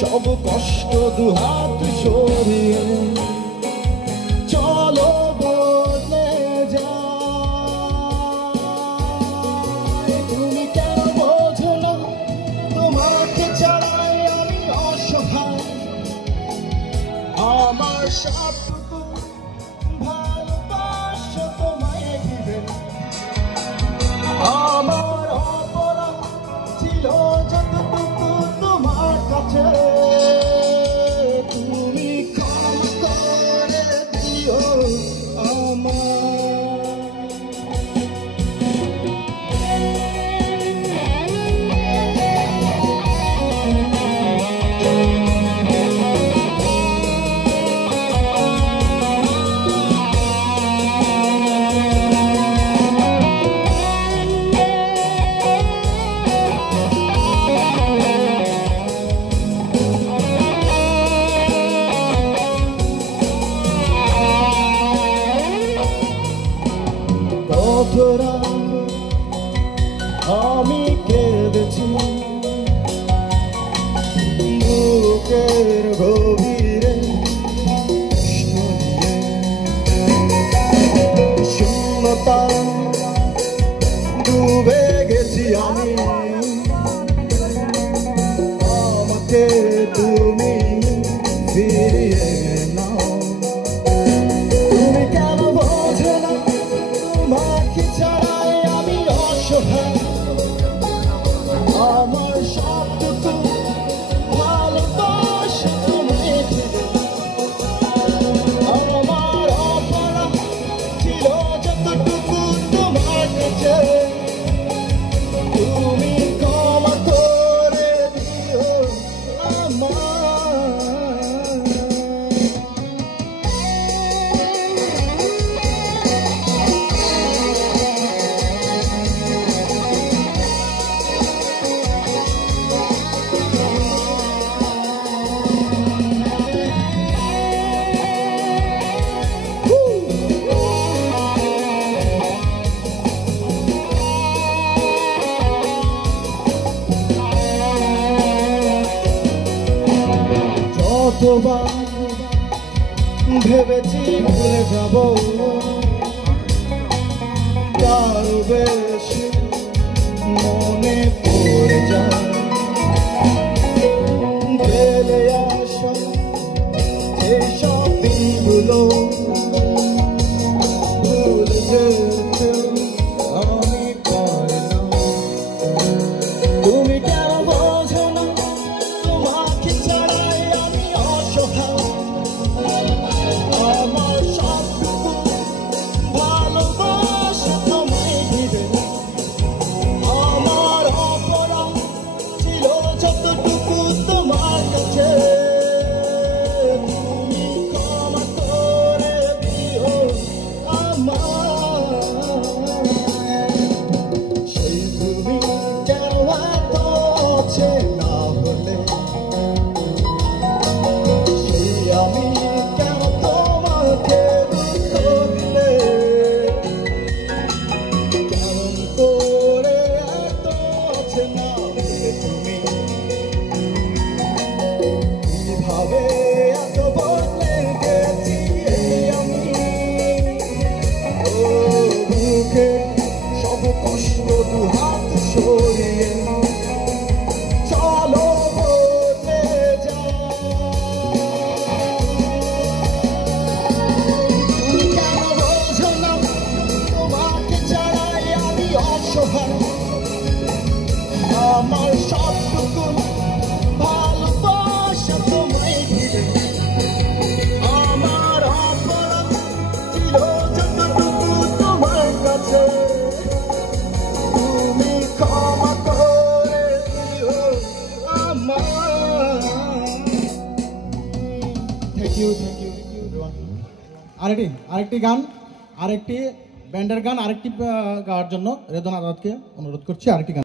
সব কষ্ট দুহাত সরিয়ে চলো বদলে যাই। তুমি কেন বোঝো না তোমাকে ছাড়াই আমি অসহায়। আমার সবটুকু ভালোবাসা তোমায় দিবে। আমার অপরাধ ছিল যতটুকু তোমার কাছে, তুমি ক্ষমা করে দিও আমায়। আমি কেঁদেছি বুকের গভীরে শূন্যতা ডুবে গেছি আমি। আমাকে তুমি ফিরিয়ে নাও। তুমি কেন বোঝো না তোমাকে ছাড়াই আমি অসহায়। আমার সবটুকু ভালোবাসা তোমায় দিবে। আমার অপরাধ ছিল যতটুকু তোমার কাছে, তুমি ক্ষমা করে দিও আমায়। যতবার ভেবেছি ভুলে যাব, তার বেশি মনে পড়ে যায়। ফেলে আসা যেসব দিনগুলো ভুলে যেতে আমি পারি না। তুমি কেন বোঝো না তোমাকে ছাড়াই আমি অসহায়। আমার সবটুকু ভালোবাসা তোমায় দিবে। আমার অপরাধ ছিল যতটুকু তোমার কাছে, তুমি ক্ষমা করে দিও আমায়। সেই তুমি যাওয়া তো চেনা হলে, সেই আমি কেন তোমাকে দুঃখ দিলে। কেমন করে এত চেনা হলে তুমি, কিভাবে এত বদলে গেছি আমি। ও বুকে সব কষ্ট দুহাত সরিয়ে চলো বদলে যাই। তুমি কেন বোঝো না তোমাকে ছাড়াই আমি অসহায়। আমার সবটুকু ভালোবাসা তোমায় দিবে। আমার অপরাধ ছিল যতটুকু তোমার কাছে, তুমি ক্ষমা করে দিও আমায়। থ্যাংক ইউ আরেকটি গান, আরেকটি ব্যান্ডের গান, আরেকটি গাওয়ার জন্য রেদন আজাদকে অনুরোধ করছি আরেকটি গান।